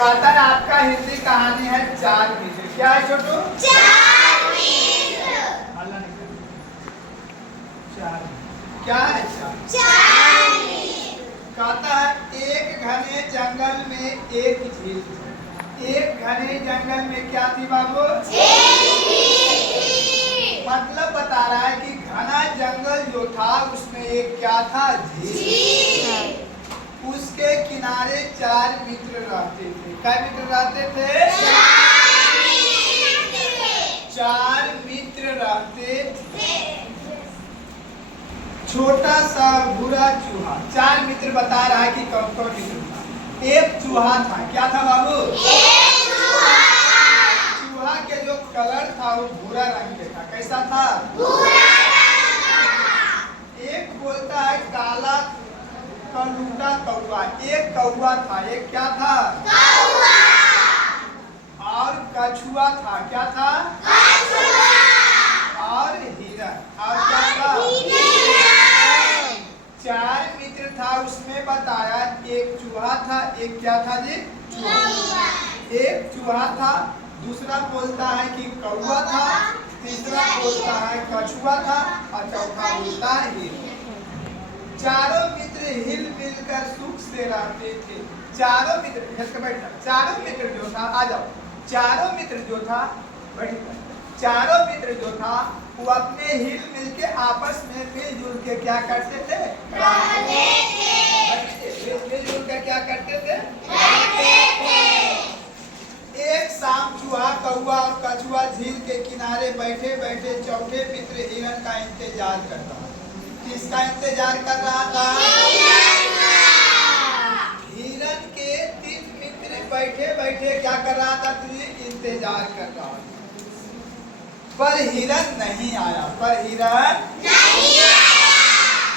पातर आपका हिंदी कहानी है चार मित्र। क्या है छोटू? चार मित्र। चार क्या है? चार मित्र। कहता है एक घने जंगल में एक झील थी। एक घने जंगल में क्या थी बाबू? मतलब बता रहा है कि घना जंगल जो था उसमें एक क्या था? झील। उसके किनारे चार मित्र रहते थे। क्या मित्र रहते थे? चार मित्र रहते थे। छोटा सा भूरा चूहा। चार मित्र बता रहा है कि कौन कौन मित्र था। एक चूहा था। क्या था बाबू? चूहा के जो कलर था वो भूरा रंग के था। कैसा था? एक बोलता है काला कलूटा कौवा। एक कौवा था। एक क्या था? और कछुआ था। क्या था? और हिरण। और क्या था? चार मित्र था। उसमें बताया एक चूहा था। एक क्या था जी? चूहा। एक चूहा था। दूसरा बोलता है कि कौवा था। तीसरा बोलता है कछुआ था। और चौथा बोलता है हिरण। चारों मित्र हिल मिलकर सुख से रहते थे। चारों मित्र बैठा। चारों मित्र जो था, आ जाओ। चारों मित्र जो था, बैठिए। चारों मित्र जो था वो अपने हिल मिल के आपस में मिलजुल के क्या करते थे? मिलजुल के क्या करते थे? एक शाम चूहा कौवा और कछुआ झील के किनारे बैठे बैठे चौथे मित्र हिरण का इंतजार कर रहा था। किसका इंतजार कर रहा था? हिरण के तीन मित्र बैठे बैठे क्या कर रहा था? इंतजार कर रहा था। पर हिरण नहीं आया।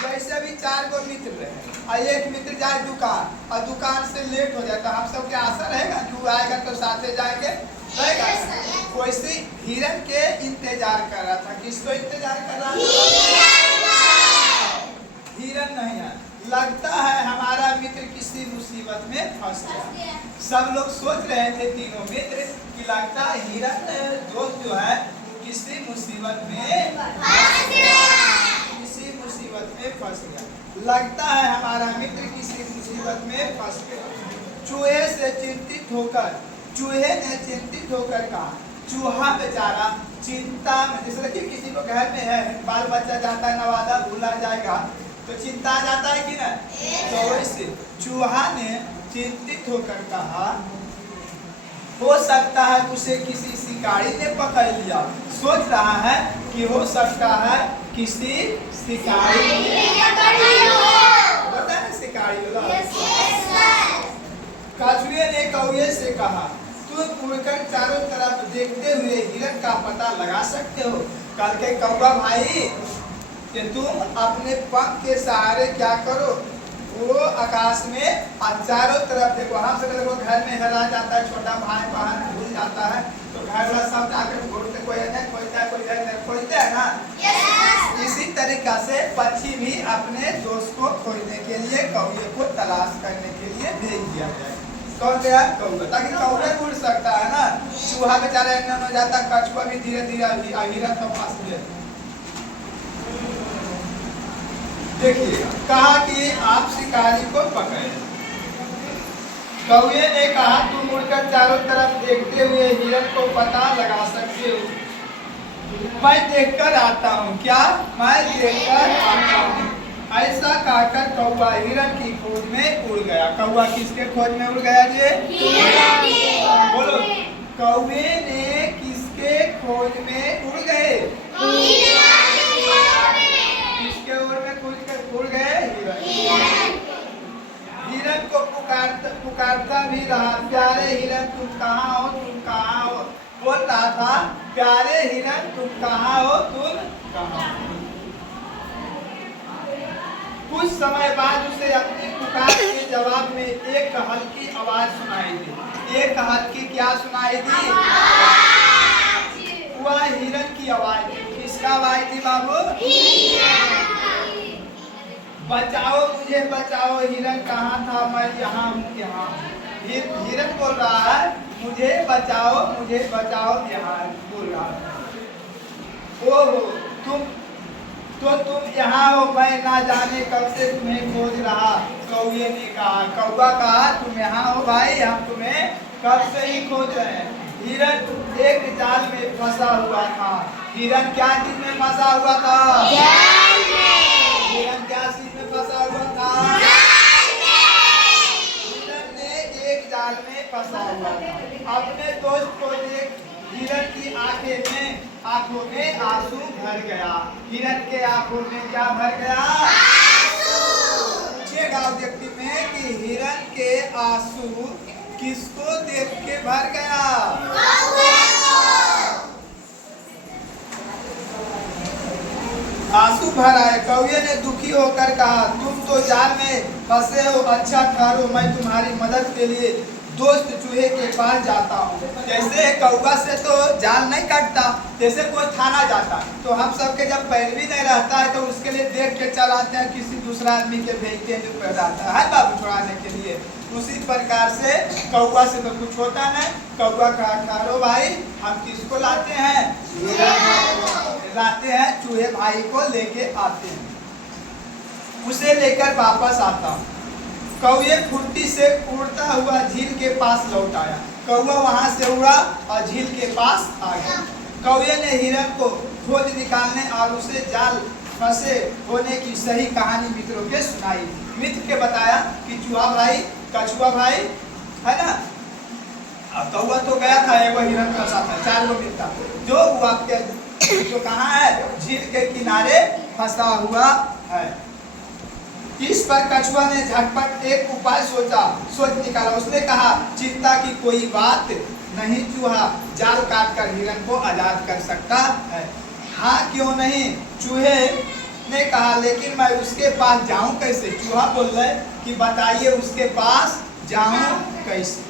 जैसे भी चार गो मित्र रहे और एक मित्र जाए दुकान और दुकान से लेट हो जाता, हम सब क्या आशा रहेगा जो आएगा तो साथे जाएंगे रहेगा। वैसे हिरण के इंतजार कर रहा था। किसको इंतजार कर रहा था? हिरण नहीं है। लगता है हमारा मित्र किसी मुसीबत में फंस गया। सब लोग सोच रहे थे तीनों मित्र कि लगता है हिरण दोस्त जो है किसी मुसीबत में फंस गया। लगता है हमारा मित्र किसी मुसीबत में फंस गया। चूहे ने चिंतित होकर कहा। चूहा बेचारा चिंता में, जैसे देखिए किसी को घर में है बाल बच्चा जाता है नवादा भूला जाएगा तो चिंता आ जाता है कि ना। तो वैसे चूहा ने चिंतित होकर कहा हो सकता है उसे किसी शिकारी ने पकड़ लिया। सोच रहा है कि हो सकता है किसी शिकारी ने पकड़ लिया। पता है शिकारी वाला। कछुए ने कौवे से कहा तुम उड़कर चारों तरफ देखते हुए हिरण का पता लगा सकते हो। कल के कौवा भाई कि तुम अपने पंख के सहारे क्या करो, वो आकाश में चारों तरफ देखो। हम सब देखो घर में हेरा जाता है, छोटा भाई बहन भूल जाता है तो घर वाला सब जाकर ढूंढते, कोई इधर खोजता है कोई इधर खोजते है ना। इसी तरीका से पक्षी भी अपने दोस्त को खोजने के लिए कौवे को तलाश करने के लिए भेज दिया जाए। कौन गया? कौवा, ताकि कौवे उड़ सकता है ना। चूहा बेचारा इन्हें हो जाता, कछुआ भी धीरे धीरे हिरण तो फंस गया। देखिएगा कहा कि आप शिकारी को पकड़े। कौवे ने कहा तुम उड़कर चारों तरफ देखते हुए हिरण को पता लगा सकते हो। मैं देखकर आता हूँ। क्या? मैं देखकर आता हूँ। ऐसा कहकर कौवा हिरण की खोज में उड़ गया। कौवा किसके खोज में उड़ गया जी? बोलो, कौवे ने किसके खोज में उड़ गए? किसके ओर में उड़ गए? हिरण को पुकारता भी रहा, प्यारे हिरण तुम कहाँ हो, तुम कहाँ हो। बोल रहा था प्यारे हिरण तुम कहाँ हो, तुम कहाँ हो। कुछ समय बाद उसे अपनी पुकार के जवाब में एक हल्की आवाज सुनाई दी। एक हल्की क्या सुनाई दी? वह हिरण की आवाज थी। किसका आवाज थी बाबू? बचाओ मुझे बचाओ, हिरण कहाँ था, मैं यहाँ हूँ यहाँ। हिरन बोल रहा है मुझे बचाओ बिहार बोल रहा है। ओहो तुम यहाँ हो, मैं ना जाने कब से तुम्हें खोज रहा। कौवे ने कहा, कौवा कहा तुम यहाँ हो भाई, हम तुम्हें कब से ही खोज रहे हैं। हिरन एक जाल में फंसा हुआ था। हिरन क्या चीज में फंसा हुआ था? हिरन क्या चीज में फंसा हुआ था? हिरन ने एक जाल में फंसा हुआ था। अपने दोस्त को देख हिरन की आंखों में आंसू भर गया। हिरन के आंखों में क्या भर गया? पूछेगा व्यक्ति में कि हिरन के आंसू किसको देख के भर गया? आंसू भर आए। कौवे ने दुखी होकर कहा तुम तो जाल में फंसे हो, अच्छा ठहरो, मैं तुम्हारी मदद के लिए दोस्त चूहे के पास जाता हूँ। जैसे कौवा से तो जाल नहीं काटता, जैसे कोई थाना जाता तो हम सबके जब पैरवी नहीं रहता है तो उसके लिए देख के चलाते हैं, किसी दूसरा आदमी के भेजते हैं जो पैदाता है बाबू छुड़ाने के लिए। उसी प्रकार से कौवा से तो कुछ होता नहीं। कौवा कहा ठहरो भाई, हम किसको लाते हैं? चूहे भाई को लेके आते हैं। उसे लेकर वापस आता हूँ। कौवे फुर्ती से उड़ता हुआ झील के पास लौट आया। कौवा वहां से उड़ा और झील के पास आ गया। कौवे ने हिरन को खोज निकालने और उसे जाल फंसे होने की सही कहानी मित्रों के सुनाई। मित्र के बताया कि चूहा भाई, कछुआ भाई है ना। अब कौवा तो गया था, एगो हिरन फंसा था, 4 गो मित्र था। जो हुआ जो कहाँ है? झील के किनारे फंसा हुआ है। इस पर कछुआ ने झटपट एक उपाय सोच निकाला। उसने कहा चिंता की कोई बात नहीं, चूहा जाल काटकर हिरन को आजाद कर सकता है। हाँ क्यों नहीं, चूहे ने कहा, लेकिन मैं उसके पास जाऊं कैसे? चूहा बोल रहे कि बताइए उसके पास जाऊं कैसे?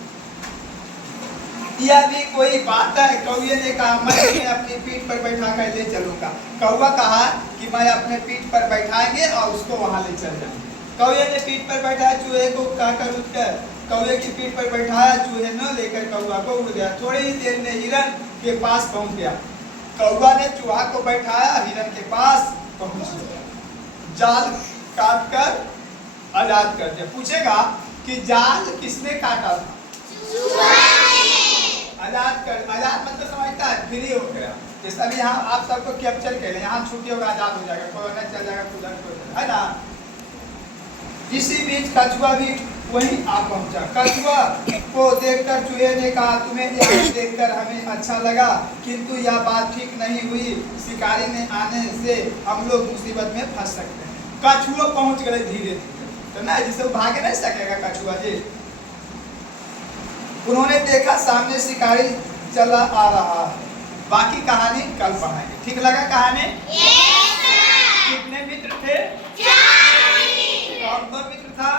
यह भी कोई बात है? कौवे ने कहा मैं तुम्हें अपनी पीठ पर बैठा कर ले चलूंगा। कौवा कहा कि मैं अपने पीठ पर बैठाएंगे और उसको वहां ले चल जाएंगे। कौवे ने पीठ पर बैठाया, चूहे को कहकर उठकर कौवे की पीठ पर बैठाया। चूहे न लेकर कौवा को उड़ गया। थोड़ी ही देर में हिरन के पास पहुंच गया। कौवा ने चूहा को बैठाया, हिरन के पास पहुंच गया, जाल काट कर आजाद कर दिया। पूछेगा कि जाल किसने काटा था? आजाद मतलब समझता है, फ्री हो गया। जैसे अभी यहाँ आप सबको कैप्चर कर ले, यहाँ छुट्टी होगा, आजाद हो जाएगा, कोई न चल जाएगा, है ना। इसी बीच कछुआ भी वहीं आ पहुंचा। कछुआ को देखकर चूहे ने कहा तुम्हें यहाँ देखकर हमें अच्छा लगा, किंतु यह बात ठीक नहीं हुई। शिकारी ने आने से हम लोग मुसीबत में फंस सकते हैं। कछुआ पहुंच गए धीरे धीरे, तो ना जिसे भाग नहीं सकेगा कछुआ जी। उन्होंने देखा सामने शिकारी चला आ रहा है। बाकी कहानी कल पढ़ाएंगे। ठीक लगा कहानी? कितने मित्र थे? 4 मित्र था।